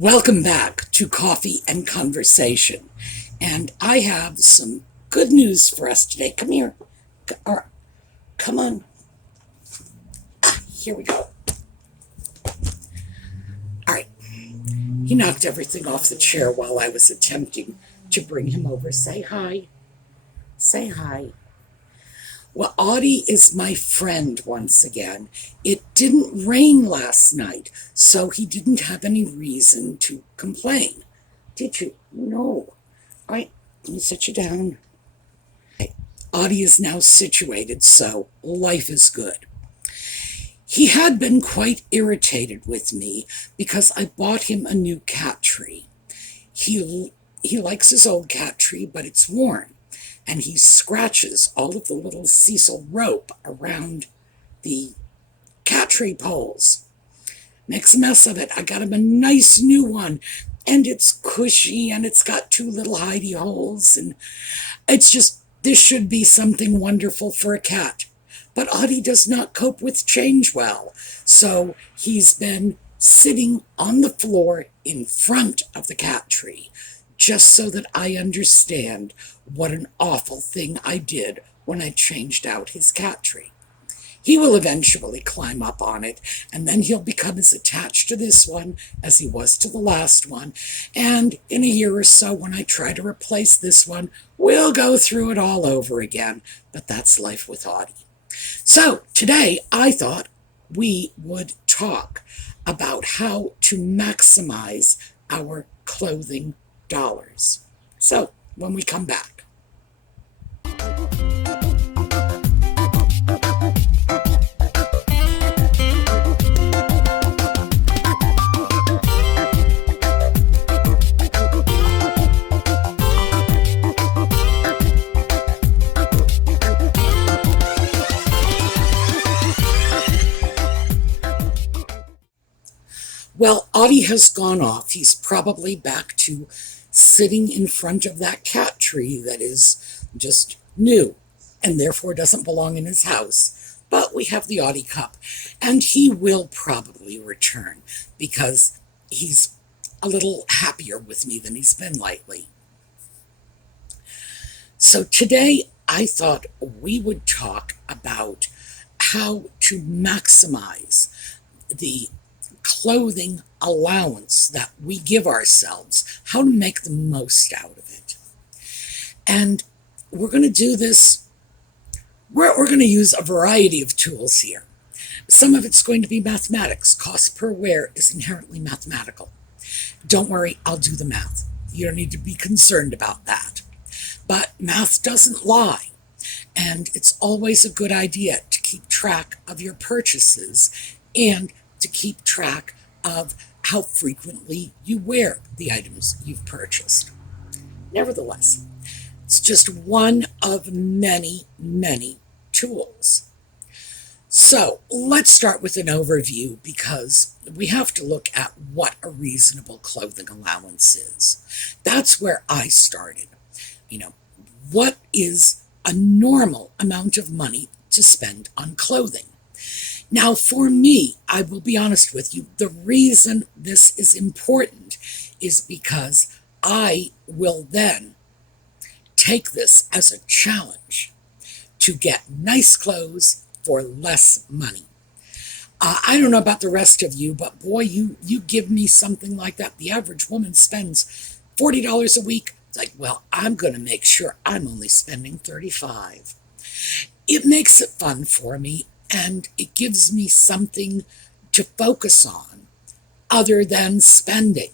Welcome back to Coffee and Conversation. And I have some good news for us today. Come here. Come on. Here we go. All right. He knocked everything off the chair while I was attempting to bring him over. Say hi. Say hi. Well, Audie is my friend once again. It didn't rain last night, so he didn't have any reason to complain. Did you? No. All right, let me set you down. Okay. Audie is now situated, so life is good. He had been quite irritated with me because I bought him a new cat tree. He likes his old cat tree, but it's worn. And he scratches all of the little sisal rope around the cat tree poles. Makes a mess of it. I got him a nice new one, and it's cushy, and it's got two little hidey holes, and it's just, this should be something wonderful for a cat. But Audie does not cope with change well, so he's been sitting on the floor in front of the cat tree, just so that I understand what an awful thing I did when I changed out his cat tree. He will eventually climb up on it, and then he'll become as attached to this one as he was to the last one. And in a year or so, when I try to replace this one, we'll go through it all over again. But that's life with Audie. So today, I thought we would talk about how to maximize our clothing dollars. So when we come back. Well, Audie has gone off. He's probably back to sitting in front of that cat tree that is just new and therefore doesn't belong in his house. But we have the Audie cup, and he will probably return because he's a little happier with me than he's been lately. So today I thought we would talk about how to maximize the clothing allowance that we give ourselves, how to make the most out of it. And we're going to do this, we're going to use a variety of tools here. Some of it's going to be mathematics. Cost per wear is inherently mathematical. Don't worry, I'll do the math. You don't need to be concerned about that. But math doesn't lie. And it's always a good idea to keep track of your purchases and to keep track of how frequently you wear the items you've purchased. Nevertheless, it's just one of many, many tools. So let's start with an overview because we have to look at what a reasonable clothing allowance is. That's where I started. What is a normal amount of money to spend on clothing? Now, for me, I will be honest with you, the reason this is important is because I will then take this as a challenge to get nice clothes for less money. I don't know about the rest of you, but boy, you give me something like that. The average woman spends $40 a week. It's like, well, I'm going to make sure I'm only spending $35. It makes it fun for me. And it gives me something to focus on other than spending.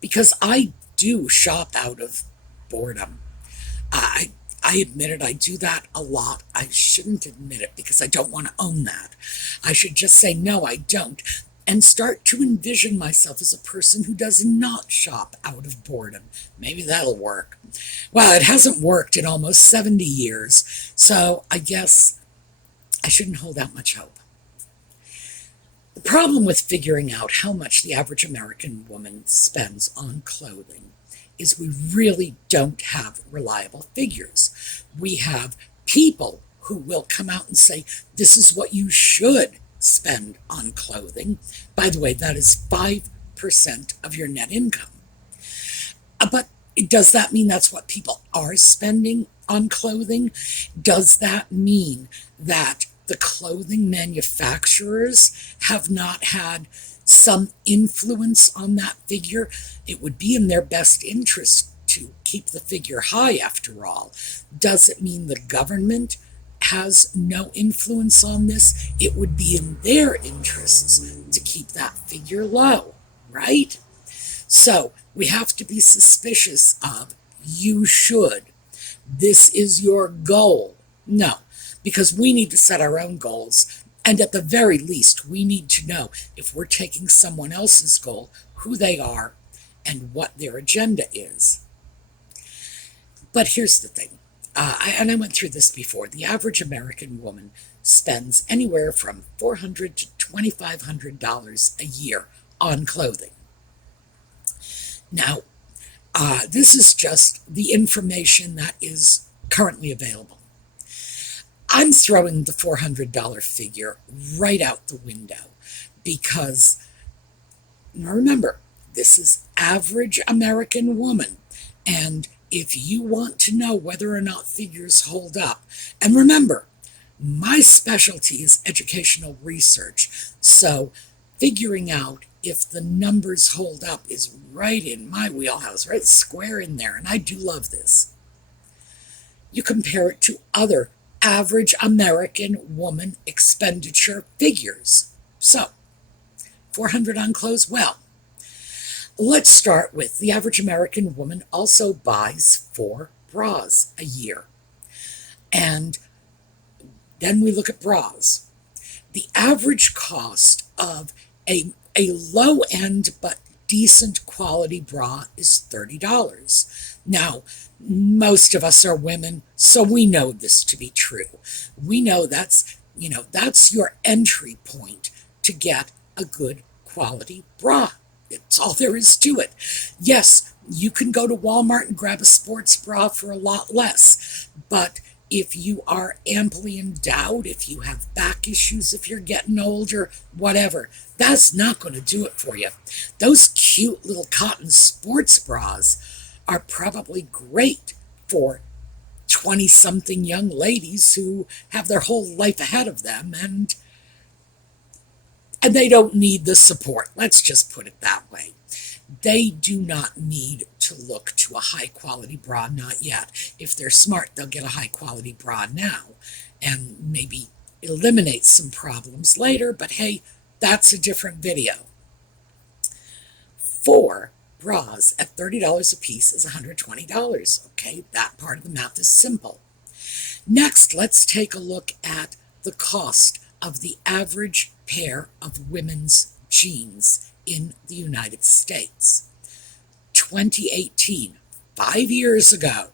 Because I do shop out of boredom. I admit it, I do that a lot. I shouldn't admit it because I don't want to own that. I should just say, no, I don't. And start to envision myself as a person who does not shop out of boredom. Maybe that'll work. Well, it hasn't worked in almost 70 years. So I guess I shouldn't hold out much hope. The problem with figuring out how much the average American woman spends on clothing is we really don't have reliable figures. We have people who will come out and say, this is what you should spend on clothing. By the way, that is 5% 5% of your net income. But does that mean that's what people are spending on clothing? Does that mean that the clothing manufacturers have not had some influence on that figure? It would be in their best interest to keep the figure high, after all. Does it mean the government has no influence on this? It would be in their interests to keep that figure low, right? So we have to be suspicious of "you should," "this is your goal." No, because we need to set our own goals. And at the very least, we need to know, if we're taking someone else's goal, who they are and what their agenda is. But here's the thing, and I went through this before. The average American woman spends anywhere from $400 to $2,500 a year on clothing. Now, this is just the information that is currently available. I'm throwing the $400 figure right out the window because, remember, this is average American woman. And if you want to know whether or not figures hold up, and remember, my specialty is educational research, so figuring out if the numbers hold up is right in my wheelhouse, right square in there, and I do love this. You compare it to other average American woman expenditure figures. So, $400 on clothes? Well, let's start with the average American woman also buys 4 bras a year. And then we look at bras. The average cost of a low-end but decent quality bra is $30. Now, most of us are women, so we know this to be true. We know that's your entry point to get a good quality bra. It's all there is to it. Yes, you can go to Walmart and grab a sports bra for a lot less, but if you are amply endowed, if you have back issues, if you're getting older, whatever, that's not going to do it for you. Those cute little cotton sports bras are probably great for 20-something young ladies who have their whole life ahead of them, and they don't need the support. Let's just put it that way. They do not need to look to a high-quality bra, not yet. If they're smart, they'll get a high-quality bra now and maybe eliminate some problems later, but hey, that's a different video. 4 bras at $30 a piece is $120. Okay, that part of the math is simple. Next, let's take a look at the cost of the average pair of women's jeans in the United States. 2018, 5 years ago,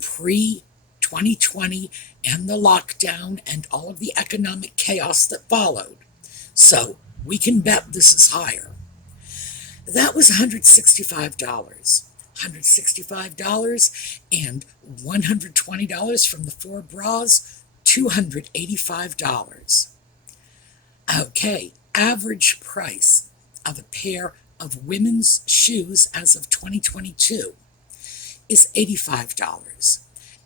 pre-2020 and the lockdown and all of the economic chaos that followed. So we can bet this is higher. That was $165. $165 and $120 from the 4 bras, $285. Okay, average price of a pair of women's shoes as of 2022 is $85.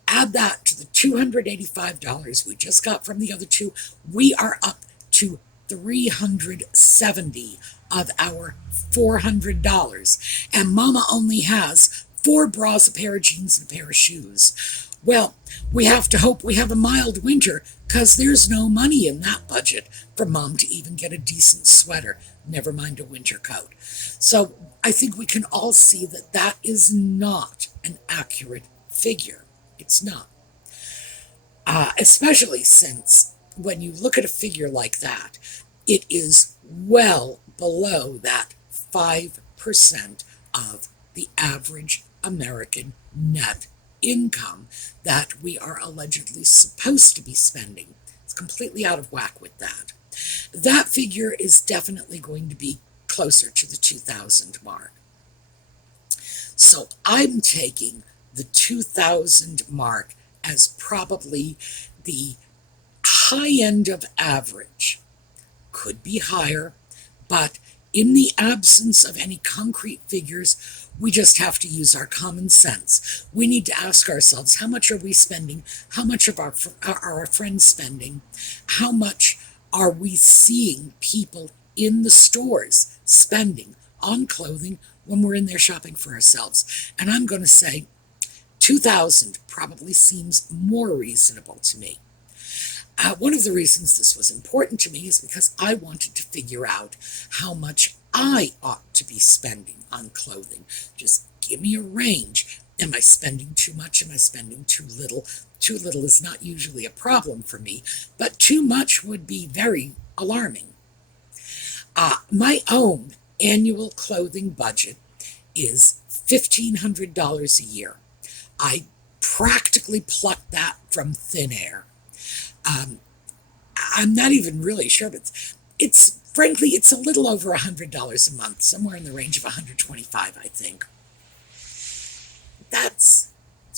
Add that to the $285 we just got from the other two, we are up to $370 of our $400. And Mama only has 4 bras, a pair of jeans, and a pair of shoes. Well, we have to hope we have a mild winter, because there's no money in that budget for Mom to even get a decent sweater, never mind a winter coat. So I think we can all see that that is not an accurate figure. It's not. Especially since when you look at a figure like that, it is well below that 5% of the average American net income that we are allegedly supposed to be spending. It's completely out of whack with that. That figure is definitely going to be closer to the 2,000 mark. So I'm taking the 2,000 mark as probably the high end of average. Could be higher, but in the absence of any concrete figures, we just have to use our common sense. We need to ask ourselves, how much are we spending? How much of are our friends spending? How much are we seeing people in the stores spending on clothing when we're in there shopping for ourselves? And I'm going to say 2,000 probably seems more reasonable to me. One of the reasons this was important to me is because I wanted to figure out how much I ought to be spending on clothing. Just give me a range. Am I spending too much? Am I spending too little? Too little is not usually a problem for me, but too much would be very alarming. My own annual clothing budget is $1,500 a year. I practically plucked that from thin air. I'm not even really sure, but frankly, it's a little over $100 a month, somewhere in the range of $125, I think. That's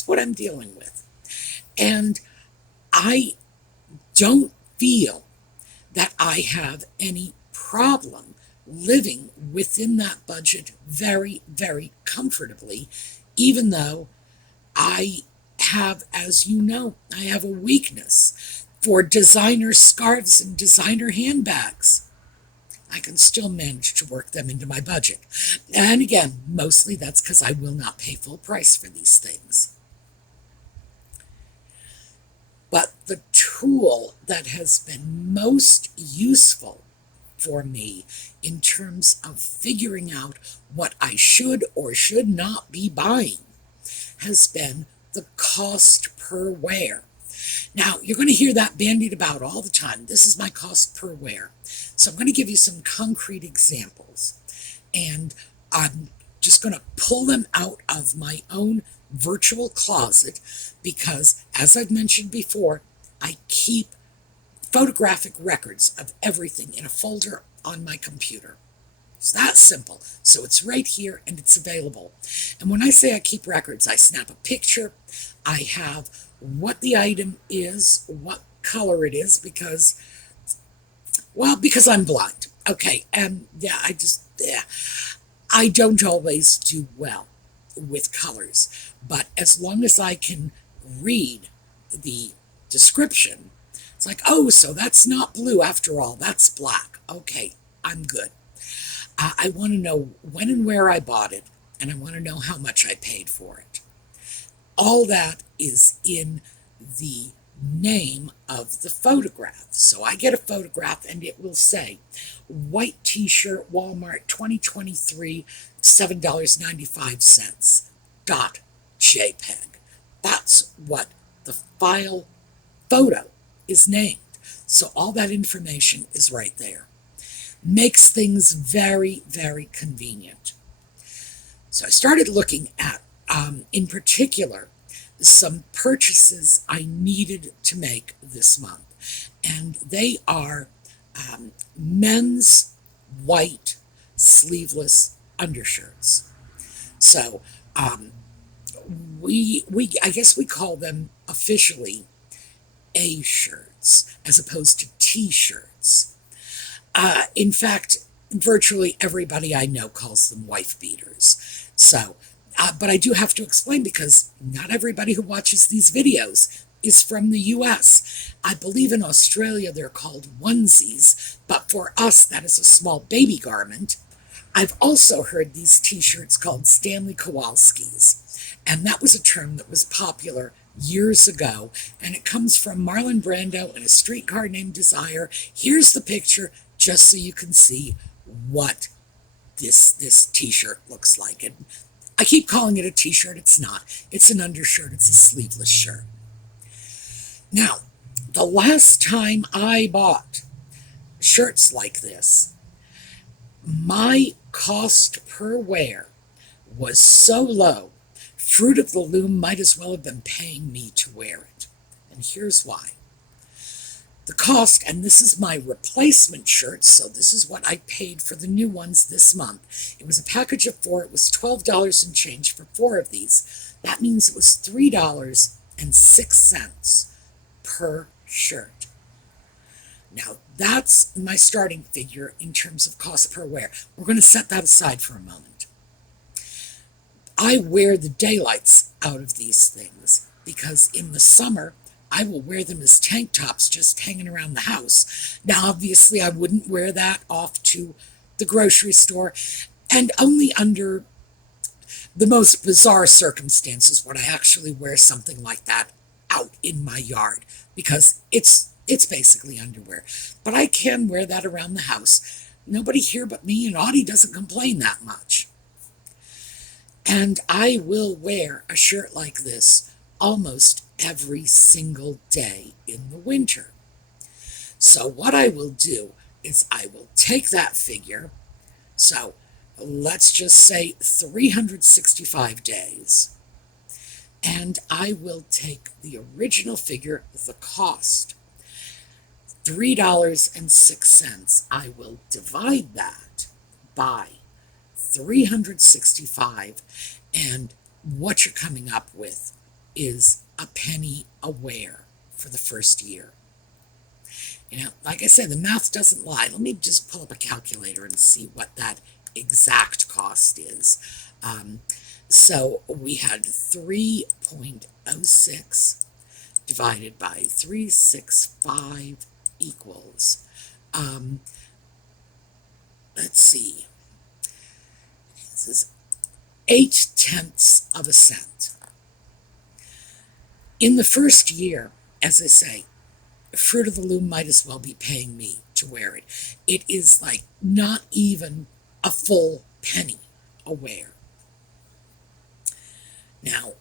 what I'm dealing with. And I don't feel that I have any problem living within that budget very, very comfortably, even though I have, as you know, I have a weakness for designer scarves and designer handbags. I can still manage to work them into my budget. And again, mostly that's because I will not pay full price for these things. But the tool that has been most useful for me in terms of figuring out what I should or should not be buying has been the cost per wear. Now, you're going to hear that bandied about all the time. This is my cost per wear. So I'm going to give you some concrete examples. And I'm just going to pull them out of my own virtual closet because, as I've mentioned before, I keep photographic records of everything in a folder on my computer. It's that simple. So it's right here and it's available. And when I say I keep records, I snap a picture. I have what the item is, what color it is, because I'm blind. Okay, and I don't always do well with colors, but as long as I can read the description, it's like, oh, so that's not blue after all, that's black. Okay, I'm good. I want to know when and where I bought it, and I want to know how much I paid for it. All that is in the name of the photograph. So I get a photograph and it will say, white t-shirt, Walmart 2023, $7.95, .jpg. That's what the file photo is named. So all that information is right there. Makes things very, very convenient. So I started looking at, in particular, some purchases I needed to make this month. And they are men's white sleeveless undershirts. So I guess we call them officially A-shirts as opposed to T-shirts. In fact, virtually everybody I know calls them wife beaters. So, but I do have to explain because not everybody who watches these videos is from the US. I believe in Australia they're called onesies, but for us that is a small baby garment. I've also heard these t-shirts called Stanley Kowalskis, and that was a term that was popular years ago, and it comes from Marlon Brando in A Streetcar Named Desire. Here's the picture, just so you can see what this t-shirt looks like. And I keep calling it a t-shirt. It's not. It's an undershirt. It's a sleeveless shirt. Now, the last time I bought shirts like this, my cost per wear was so low, Fruit of the Loom might as well have been paying me to wear it. And here's why. The cost, and this is my replacement shirt, so this is what I paid for the new ones this month. It was a package of 4. It was $12 and change for 4 of these. That means it was $3.06 per shirt. Now, that's my starting figure in terms of cost per wear. We're going to set that aside for a moment. I wear the daylights out of these things because in the summer, I will wear them as tank tops just hanging around the house. Now, obviously, I wouldn't wear that off to the grocery store, and only under the most bizarre circumstances would I actually wear something like that out in my yard, because it's basically underwear. But I can wear that around the house. Nobody here but me, and Audie doesn't complain that much. And I will wear a shirt like this almost every single day in the winter. So what I will do is I will take that figure, so let's just say 365 days, and I will take the original figure, the cost, $3.06. I will divide that by 365, and what you're coming up with is a penny a wear for the first year. You know, like I said, the math doesn't lie. Let me just pull up a calculator and see what that exact cost is. So we had 3.06 divided by 365 equals, let's see, this is 0.8 of a cent. In the first year, as I say, Fruit of the Loom might as well be paying me to wear it. It is like not even a full penny a wear. Now,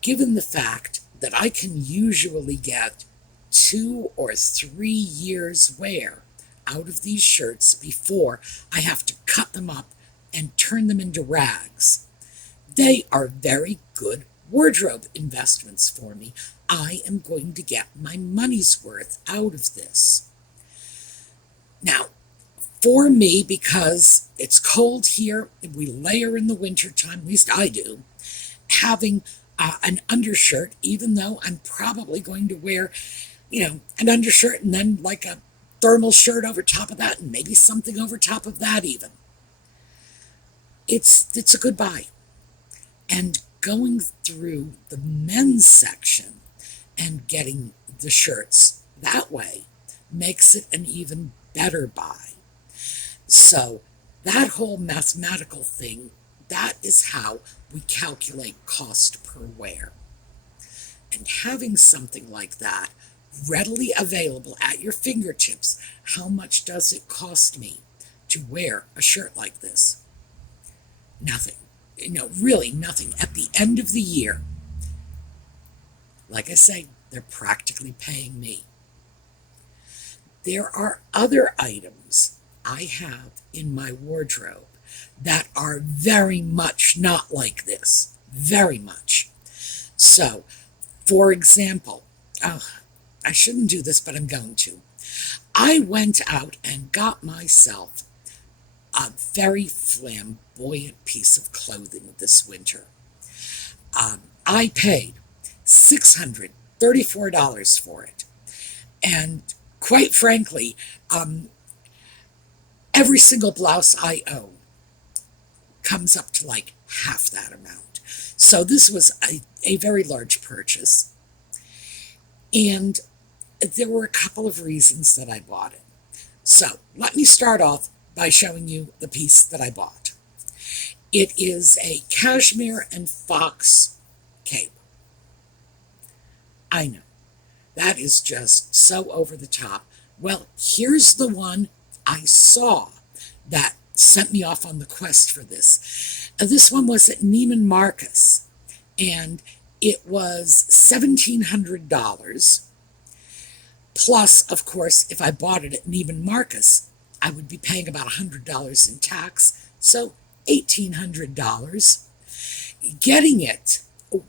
given the fact that I can usually get 2 or 3 years wear out of these shirts before I have to cut them up and turn them into rags, they are very good wardrobe investments for me. I am going to get my money's worth out of this. Now, for me, because it's cold here and we layer in the winter time, at least I do, having an undershirt, even though I'm probably going to wear, an undershirt and then like a thermal shirt over top of that and maybe something over top of that even. It's a good buy. And going through the men's section and getting the shirts that way makes it an even better buy. So that whole mathematical thing, that is how we calculate cost per wear. And having something like that readily available at your fingertips, how much does it cost me to wear a shirt like this? Nothing. Really nothing. At the end of the year, like I say, they're practically paying me. There are other items I have in my wardrobe that are very much not like this. Very much. So, for example, I shouldn't do this, but I'm going to. I went out and got myself a very flamboyant piece of clothing this winter. I paid $634 for it. And quite frankly, every single blouse I own comes up to like half that amount. So this was a very large purchase. And there were a couple of reasons that I bought it. So let me start off by showing you the piece that I bought. It is a cashmere and fox cape. I know, that is just so over the top. Well, here's the one I saw that sent me off on the quest for this. This one was at Neiman Marcus, and it was $1,700. Plus, of course, if I bought it at Neiman Marcus, I would be paying about $100 in tax, so $1,800. Getting it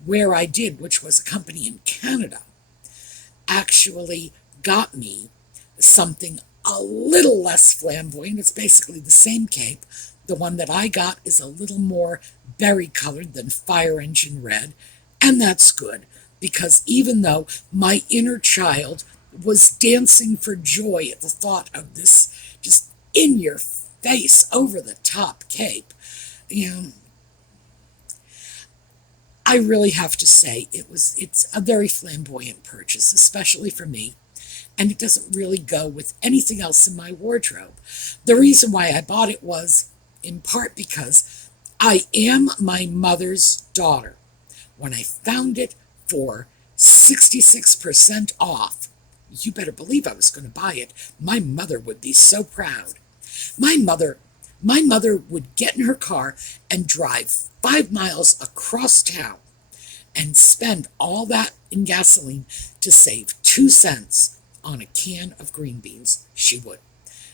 where I did, which was a company in Canada, actually got me something a little less flamboyant. It's basically the same cape. The one that I got is a little more berry colored than fire engine red, and that's good, because even though my inner child was dancing for joy at the thought of this just in your face, over the top cape. You know, I really have to say it's a very flamboyant purchase, especially for me, and it doesn't really go with anything else in my wardrobe. The reason why I bought it was in part because I am my mother's daughter. When I found it for 66% off, you better believe I was going to buy it. My mother would be so proud. My mother would get in her car and drive 5 miles across town and spend all that in gasoline to save 2 cents on a can of green beans. She would.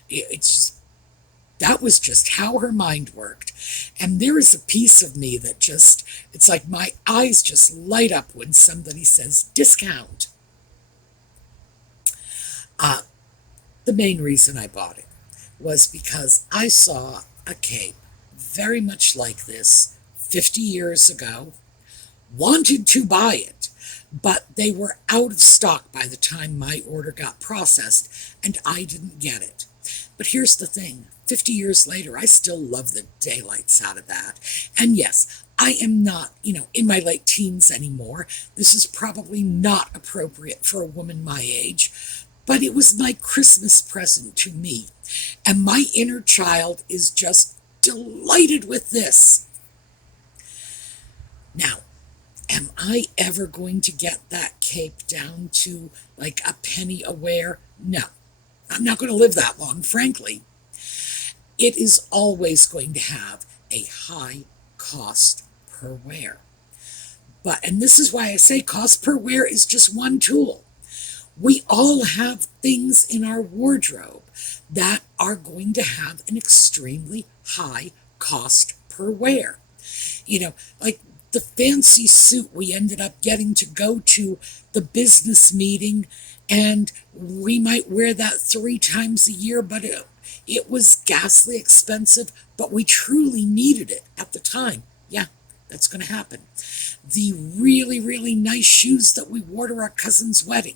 It's just, that was just how her mind worked. And there is a piece of me that just, it's like my eyes just light up when somebody says discount. The main reason I bought it was because I saw a cape very much like this 50 years ago, wanted to buy it, but they were out of stock by the time my order got processed, and I didn't get it. But here's the thing, 50 years later, I still love the daylights out of that. And yes, I am not, in my late teens anymore. This is probably not appropriate for a woman my age, but it was my Christmas present to me. And my inner child is just delighted with this. Now, am I ever going to get that cape down to like a penny a wear? No, I'm not going to live that long, frankly. It is always going to have a high cost per wear. And this is why I say cost per wear is just one tool. We all have things in our wardrobe that are going to have an extremely high cost per wear. Like the fancy suit we ended up getting to go to the business meeting, and we might wear that 3 times a year, but it was ghastly expensive, but we truly needed it at the time. Yeah, that's going to happen. The really, really nice shoes that we wore to our cousin's wedding.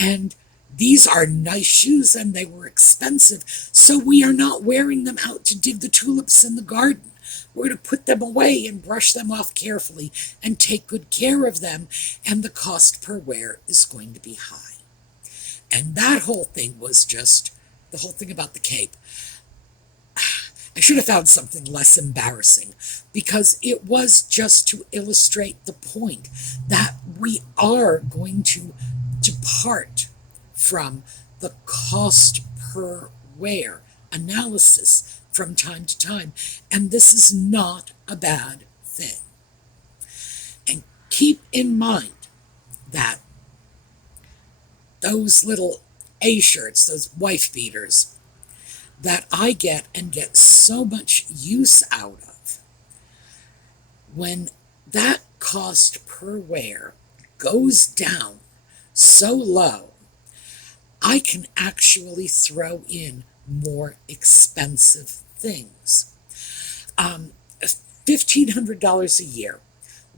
And these are nice shoes, and they were expensive, so we are not wearing them out to dig the tulips in the garden. We're going to put them away and brush them off carefully and take good care of them, and the cost per wear is going to be high. And that whole thing was just, the whole thing about the cape, I should have found something less embarrassing, because it was just to illustrate the point that we are going to depart from the cost per wear analysis from time to time, and this is not a bad thing. And keep in mind that those little A shirts, those wife beaters, that I get and get so much use out of, when that cost per wear goes down so low, I can actually throw in more expensive things. $1,500 a year.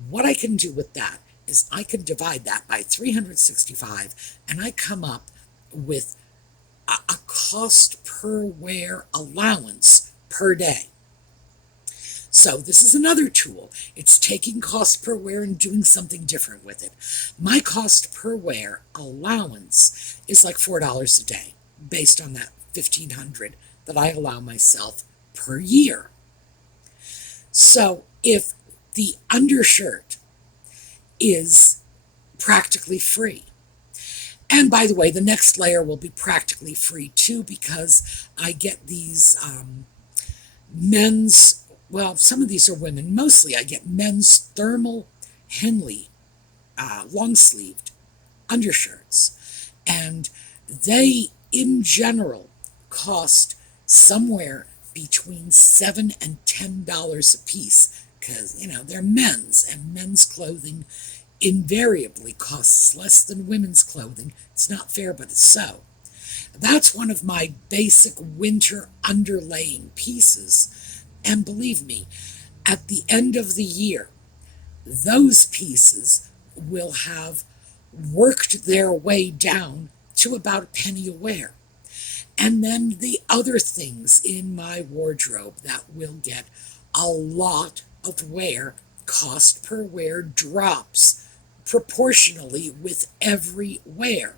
What I can do with that is I can divide that by 365, and I come up with a cost per wear allowance per day. So this is another tool. It's taking cost per wear and doing something different with it. My cost per wear allowance is like $4 a day, based on that $1,500 that I allow myself per year. So if the undershirt is practically free, and by the way, the next layer will be practically free too, because I get these men's, well, some of these are women, mostly I get men's thermal Henley long-sleeved undershirts, and they in general cost somewhere between $7 and $10 a piece, because they're men's, and men's clothing invariably costs less than women's clothing. It's not fair, but it's so. That's one of my basic winter underlaying pieces, and believe me, at the end of the year, those pieces will have worked their way down to about a penny a wear. And then the other things in my wardrobe that will get a lot of wear, cost per wear drops proportionally with every wear.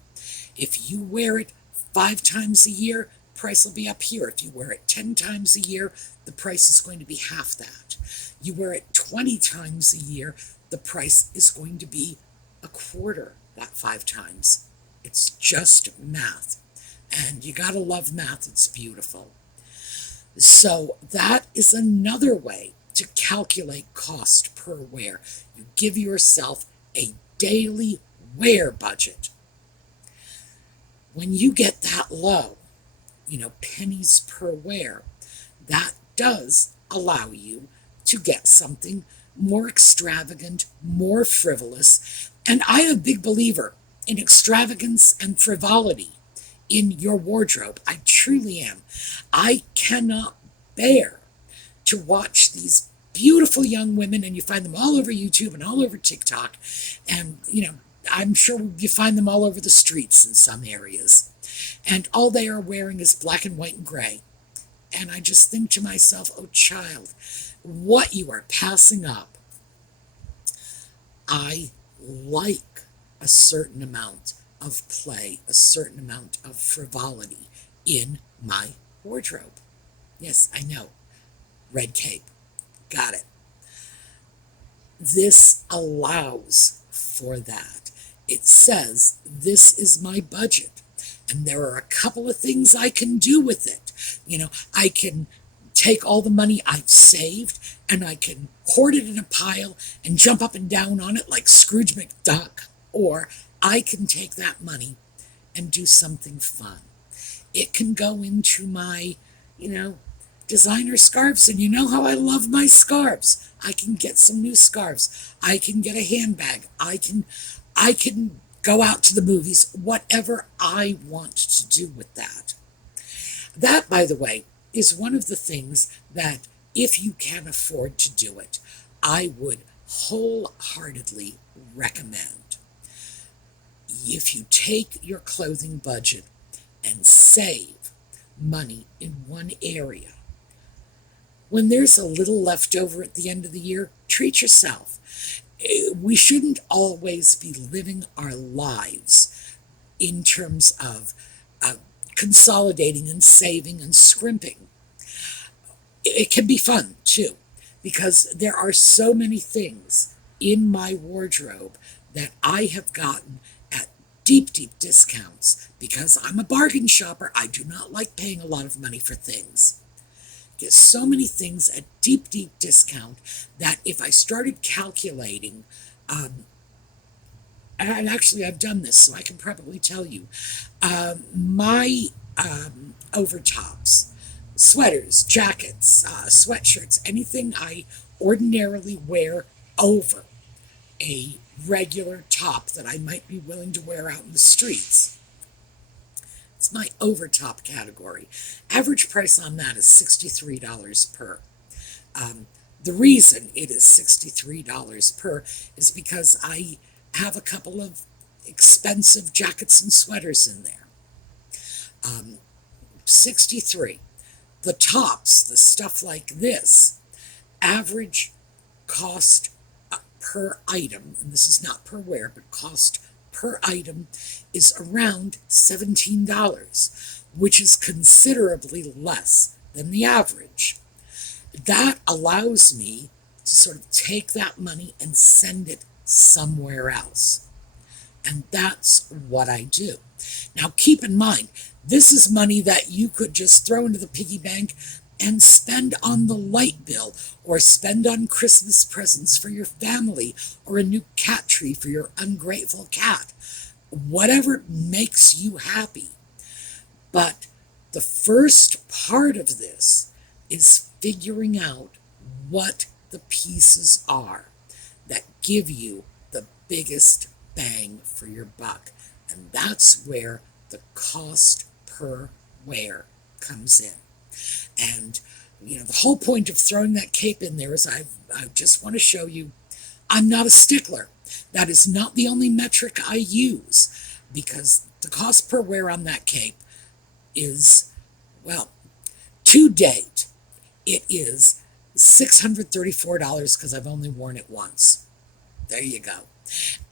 If you wear it 5 times a year, price will be up here. If you wear it 10 times a year, the price is going to be half that. You wear it 20 times a year, the price is going to be a quarter that 5 times. It's just math. And you gotta love math, it's beautiful. So that is another way to calculate cost per wear. You give yourself a daily wear budget. When you get that low, pennies per wear, that does allow you to get something more extravagant, more frivolous. And I am a big believer in extravagance and frivolity in your wardrobe. I truly am. I cannot bear to watch these beautiful young women, and you find them all over YouTube and all over TikTok, and I'm sure you find them all over the streets in some areas, and all they are wearing is black and white and gray. And I just think to myself, oh child, what you are passing up. I like a certain amount of play, a certain amount of frivolity in my wardrobe. Yes, I know. Red cape. Got it. This allows for that. It says, this is my budget. And there are a couple of things I can do with it. I can take all the money I've saved and I can hoard it in a pile and jump up and down on it like Scrooge McDuck. Or I can take that money and do something fun. It can go into my, designer scarves, and you know how I love my scarves. I can get some new scarves. I can get a handbag. I can go out to the movies, whatever I want to do with that. That, by the way, is one of the things that, if you can afford to do it, I would wholeheartedly recommend. If you take your clothing budget and save money in one area, when there's a little left over at the end of the year, treat yourself. We shouldn't always be living our lives in terms of consolidating and saving and scrimping. It can be fun, too, because there are so many things in my wardrobe that I have gotten at deep, deep discounts because I'm a bargain shopper. I do not like paying a lot of money for things. Get so many things at deep, deep discount that if I started calculating, and actually I've done this, so I can probably tell you, my overtops, sweaters, jackets, sweatshirts, anything I ordinarily wear over a regular top that I might be willing to wear out in the streets. It's my overtop category. Average price on that is $63 per. The reason it is $63 per is because I have a couple of expensive jackets and sweaters in there. 63. The tops, the stuff like this, average cost per item, and this is not per wear, but cost per item is around $17, which is considerably less than the average. That allows me to sort of take that money and send it somewhere else. And that's what I do. Now, keep in mind, this is money that you could just throw into the piggy bank and spend on the light bill, or spend on Christmas presents for your family, or a new cat tree for your ungrateful cat. Whatever makes you happy. But the first part of this is figuring out what the pieces are that give you the biggest bang for your buck. And that's where the cost per wear comes in. And, the whole point of throwing that cape in there is I just want to show you I'm not a stickler. That is not the only metric I use, because The cost per wear on that cape is, well, to date, it is $634 because I've only worn it once. There you go.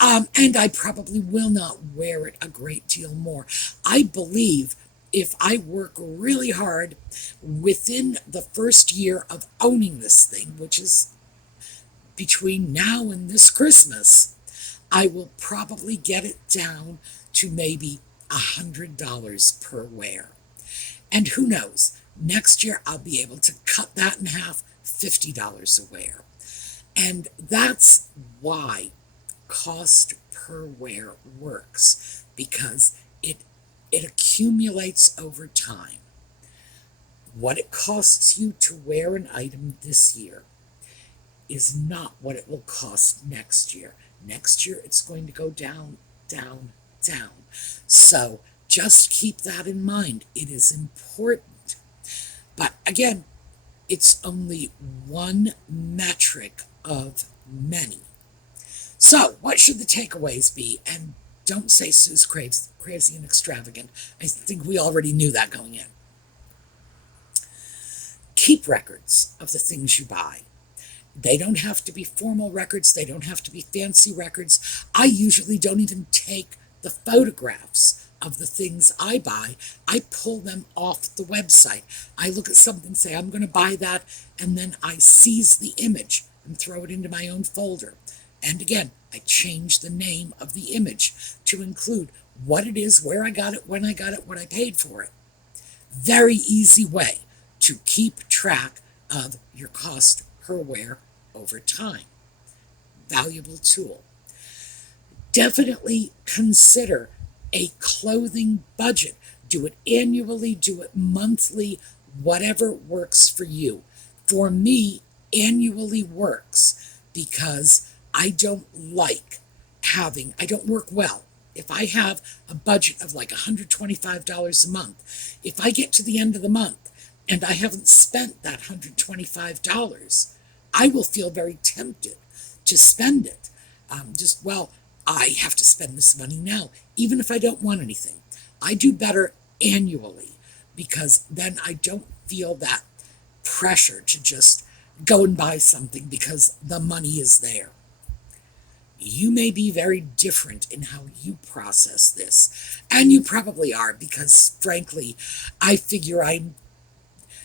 And I probably will not wear it a great deal more. I believe if I work really hard within the first year of owning this thing, which is between now and this Christmas, I will probably get it down to maybe $100 per wear. And who knows, next year I'll be able to cut that in half, $50 a wear. And that's why cost per wear works, because it accumulates over time. What it costs you to wear an item this year is not what it will cost next year. Next year it's going to go down, down, down. So just keep that in mind. It is important. But again, it's only one metric of many. So what should the takeaways be? And don't say Sue's crazy and extravagant. I think we already knew that going in. Keep records of the things you buy. They don't have to be formal records. They don't have to be fancy records. I usually don't even take the photographs of the things I buy. I pull them off the website. I look at something and say, I'm going to buy that, and then I seize the image and throw it into my own folder. And again, I change the name of the image to include what it is, where I got it, when I got it, what I paid for it. Very easy way to keep track of your cost per wear over time. Valuable tool. Definitely consider a clothing budget. Do it annually, do it monthly, whatever works for you. For me, annually works because I don't work well. If I have a budget of like $125 a month, if I get to the end of the month and I haven't spent that $125, I will feel very tempted to spend it. I have to spend this money now, even if I don't want anything. I do better annually because then I don't feel that pressure to just go and buy something because the money is there. You may be very different in how you process this, and you probably are, because frankly, I figure I'm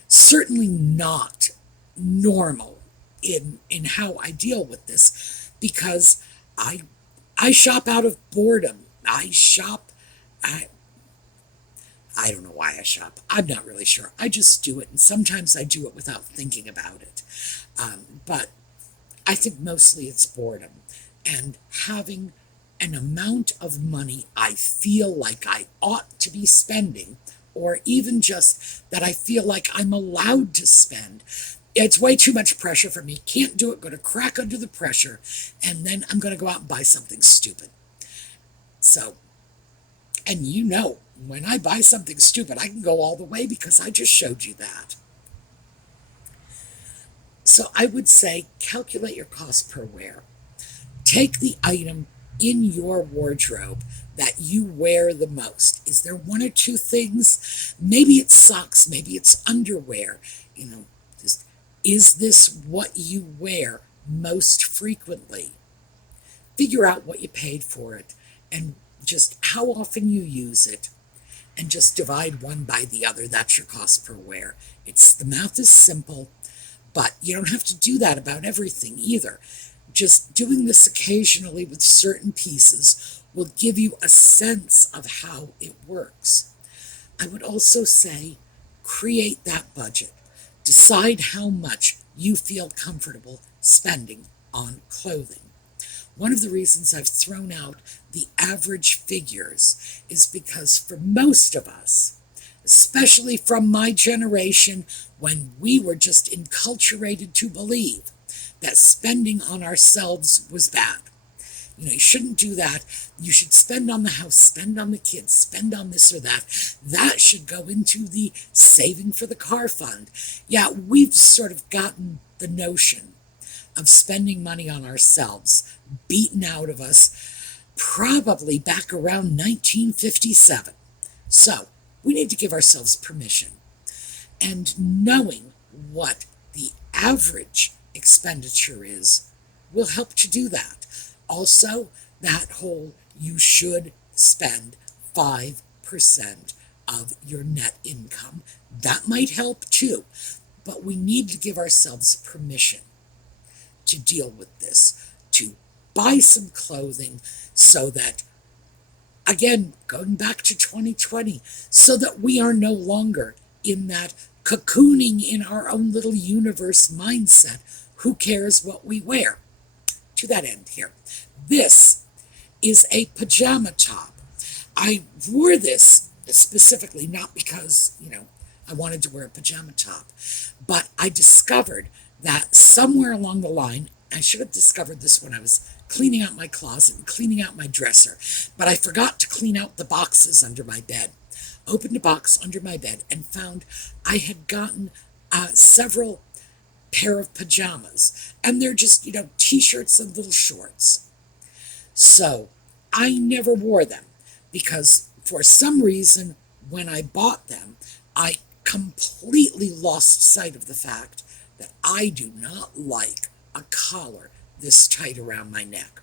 certainly not normal in how I deal with this, because I shop out of boredom. I don't know why I shop. I'm not really sure. I just do it, and sometimes I do it without thinking about it. But I think mostly it's boredom. And having an amount of money I feel like I ought to be spending, or even just that I feel like I'm allowed to spend, it's way too much pressure for me. Can't do it, going to crack under the pressure, and then I'm going to go out and buy something stupid. So, and when I buy something stupid, I can go all the way because I just showed you that. So I would say calculate your cost per wear. Take the item in your wardrobe that you wear the most. Is there one or two things? Maybe it's socks, maybe it's underwear. Is this what you wear most frequently? Figure out what you paid for it and just how often you use it, and just divide one by the other. That's your cost per wear. The math is simple, but you don't have to do that about everything either. Just doing this occasionally with certain pieces will give you a sense of how it works. I would also say create that budget. Decide how much you feel comfortable spending on clothing. One of the reasons I've thrown out the average figures is because for most of us, especially from my generation, when we were just enculturated to believe that spending on ourselves was bad. You shouldn't do that. You should spend on the house, spend on the kids, spend on this or that. That should go into the saving for the car fund. Yeah, we've sort of gotten the notion of spending money on ourselves beaten out of us probably back around 1957. So we need to give ourselves permission. And knowing what the average expenditure is will help to do that. Also, that whole you should spend 5% of your net income, that might help too. But we need to give ourselves permission to deal with this, to buy some clothing so that, again, going back to 2020, so that we are no longer in that cocooning in our own little universe mindset. Who cares what we wear? To that end here, this is a pajama top. I wore this specifically not because, I wanted to wear a pajama top, but I discovered that somewhere along the line, I should have discovered this when I was cleaning out my closet and cleaning out my dresser, but I forgot to clean out the boxes under my bed. Opened a box under my bed and found I had gotten several pair of pajamas, and they're just, t-shirts and little shorts. So I never wore them because for some reason when I bought them, I completely lost sight of the fact that I do not like a collar this tight around my neck.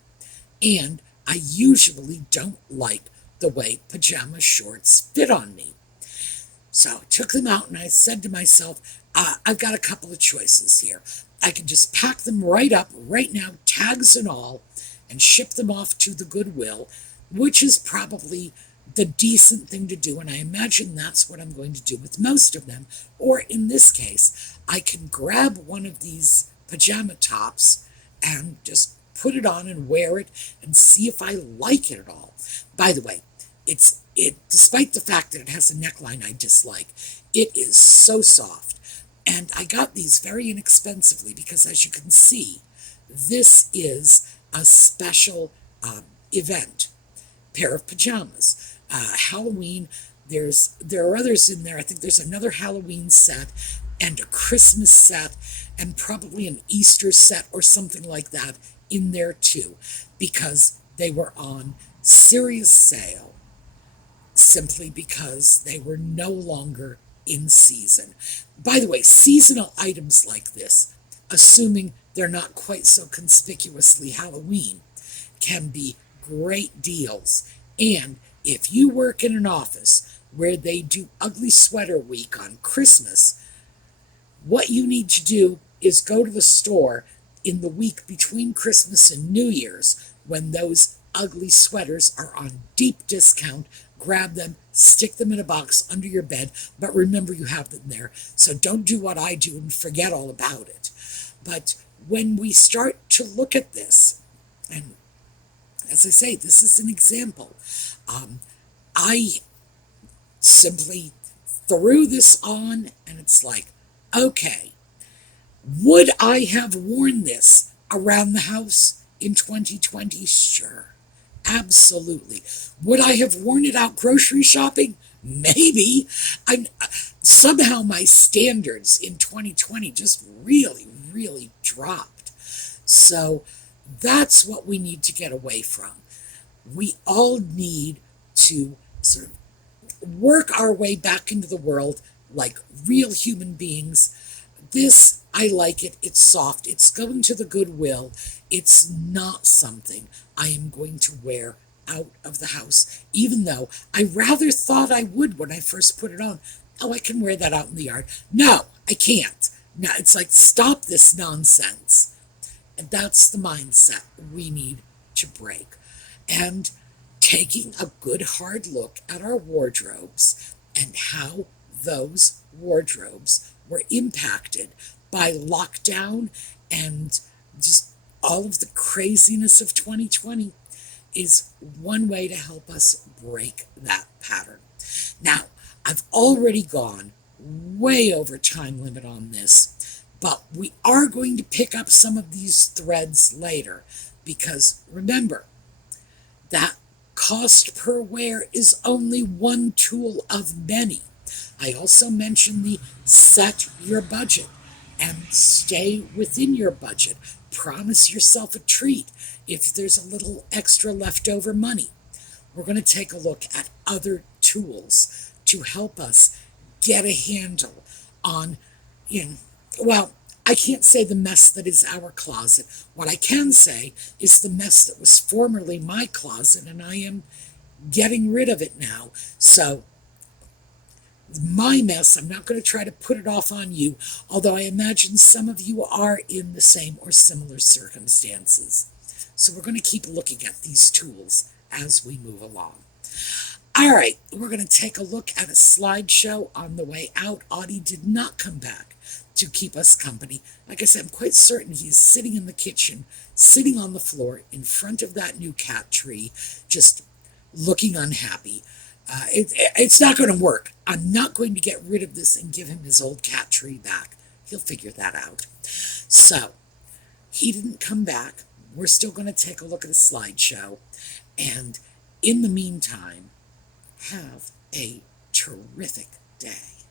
And I usually don't like the way pajama shorts fit on me. So I took them out and I said to myself, I've got a couple of choices here. I can just pack them right up right now, tags and all, and ship them off to the Goodwill, which is probably the decent thing to do, and I imagine that's what I'm going to do with most of them. Or in this case, I can grab one of these pajama tops and just put it on and wear it and see if I like it at all. By the way, despite the fact that it has a neckline I dislike, it is so soft. And I got these very inexpensively because, as you can see, this is a special event pair of pajamas. Halloween, there are others in there. I think there's another Halloween set and a Christmas set and probably an Easter set or something like that in there too, because they were on serious sale simply because they were no longer in season. By the way, seasonal items like this, assuming they're not quite so conspicuously Halloween, can be great deals. And if you work in an office where they do Ugly Sweater Week on Christmas, what you need to do is go to the store in the week between Christmas and New Year's when those ugly sweaters are on deep discount. Grab them, stick them in a box under your bed, but remember you have them there. So don't do what I do and forget all about it. But when we start to look at this, and as I say, this is an example. I simply threw this on and it's like, okay, would I have worn this around the house in 2020? Sure, absolutely. Would I have worn it out grocery shopping? Maybe. Somehow my standards in 2020 just really, really dropped. So that's what we need to get away from. We all need to sort of work our way back into the world like real human beings. This, I like it. It's soft. It's going to the Goodwill. It's not something I am going to wear out of the house, even though I rather thought I would when I first put it on. Oh, I can wear that out in the yard. No, I can't. No, it's like, stop this nonsense. And that's the mindset we need to break. And taking a good hard look at our wardrobes and how those wardrobes were impacted by lockdown and just all of the craziness of 2020 is one way to help us break that pattern. Now, I've already gone way over time limit on this, but we are going to pick up some of these threads later because remember, that cost per wear is only one tool of many. I also mentioned the set your budget. and stay within your budget. Promise yourself a treat if there's a little extra leftover money. We're going to take a look at other tools to help us get a handle on, well, I can't say the mess that is our closet. What I can say is the mess that was formerly my closet, and I am getting rid of it now. So my mess, I'm not going to try to put it off on you, although I imagine some of you are in the same or similar circumstances. So we're going to keep looking at these tools as we move along. All right, we're going to take a look at a slideshow on the way out. Audie did not come back to keep us company. Like I said, I'm quite certain he's sitting in the kitchen, sitting on the floor in front of that new cat tree, just looking unhappy. It's not going to work. I'm not going to get rid of this and give him his old cat tree back. He'll figure that out. So, he didn't come back. We're still going to take a look at a slideshow. And in the meantime, have a terrific day.